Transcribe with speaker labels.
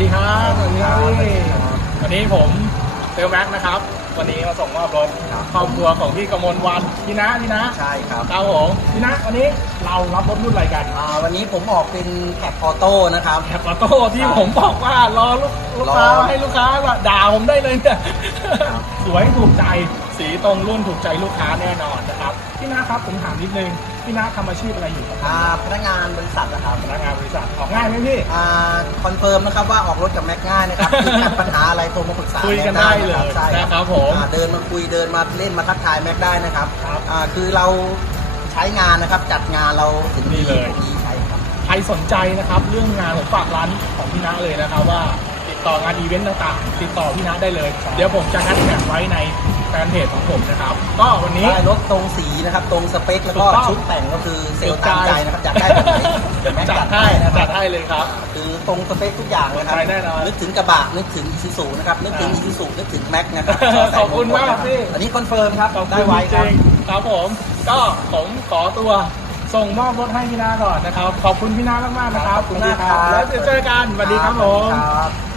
Speaker 1: ดีครับสวัสดีครับ
Speaker 2: สวัสดี
Speaker 1: พี่
Speaker 2: ครับ
Speaker 1: วันนี้ผมเซลแม็กนะครับ วันนี้มาส่งมอบรถ
Speaker 2: ครับ
Speaker 1: ครอบครัวของพี่กมลวันพี่นะพี่นะ
Speaker 2: ใช่ครับ
Speaker 1: ครับผมพี่นะวันนี้เรารับรถรุ่นอะไรกัน
Speaker 2: อ่าวันนี้ผมออกเป็นแคปออโต้นะครับ
Speaker 1: แคปออโต้ที่ผมบอกว่ารอลูกลูกค้าร
Speaker 2: อ
Speaker 1: ให้ลูกค้าด่าผมได้เลยเนี่ย
Speaker 2: ครับ
Speaker 1: สวยถูกใจสีตรงรุ่นถูกใจลูกค้าแน่นอนนะครับพี่นะครับผมถามนิดนึงพี่นะทำอาชีพอะไรอยู่ครับ
Speaker 2: อ่าพนักงานบริษัทนะครับ
Speaker 1: พนักงานบริษัทออกง่าย ไหมพี่
Speaker 2: อ่าคอนเฟิร์มนะครับว่าออกรถกับแม็กง่ายนะครับมีปัญหาอะไรโทรมาปรึกษา
Speaker 1: คุยกัน
Speaker 2: แม็
Speaker 1: ได้
Speaker 2: ก
Speaker 1: เลย
Speaker 2: ใช่
Speaker 1: นะครับผม
Speaker 2: อ่าเดินมาคุยเดินมาเล่นมาทักทายแม็กได้นะครับ
Speaker 1: ครับ
Speaker 2: อ่าคือเราใช้งานนะครับจัดงานเราถึง
Speaker 1: นี่เลย
Speaker 2: ที่ใช่ครับ
Speaker 1: ใครสนใจนะครับเรื่องงานผมฝากร้านของพี่นะเลยนะครับว่าติดต่องานอีเวนต์ต่างๆ ติดต่อพี่นะได้เลย เดี๋ยวผมจะแฮชแท็กไว้ในแฟนเพจของผมนะครับ ก็วันนี้
Speaker 2: ได้รถตรงสีนะครับ ตรงสเปคแล้วก็
Speaker 1: ถูกต้อง
Speaker 2: ชุดแต่งก็คือเซลล์ตามใจนะครับจัดได้แบบไหนแม็ก
Speaker 1: จั
Speaker 2: จั
Speaker 1: ด
Speaker 2: ด
Speaker 1: ให้
Speaker 2: ให้นะค
Speaker 1: จั
Speaker 2: รับ
Speaker 1: ดให้เลยครับ
Speaker 2: คือตรงสเปคทุกอย่างเลยครับ
Speaker 1: ใช่แน่นอน
Speaker 2: นึกถึงกระบะ นึกถึงอีซูซูนะครับ นึกถึง
Speaker 1: อ่า
Speaker 2: อีซูซูนึกถึงแม็กนะครับ
Speaker 1: ขอบคุณมากพี่
Speaker 2: อันนี้คอนเฟิร์มครับ
Speaker 1: ขอบ
Speaker 2: ได้
Speaker 1: คุณ
Speaker 2: ไว
Speaker 1: จ
Speaker 2: ครับ
Speaker 1: ริงๆครับผม ก็ผมขอตัวส่งมอบรถให้พี่นาก่อนนะครับ ขอบคุณพี่นามากๆนะครับ
Speaker 2: ขอบคุณมากครับ
Speaker 1: แล้วเจอกันสวัสดีครับผม
Speaker 2: ครับ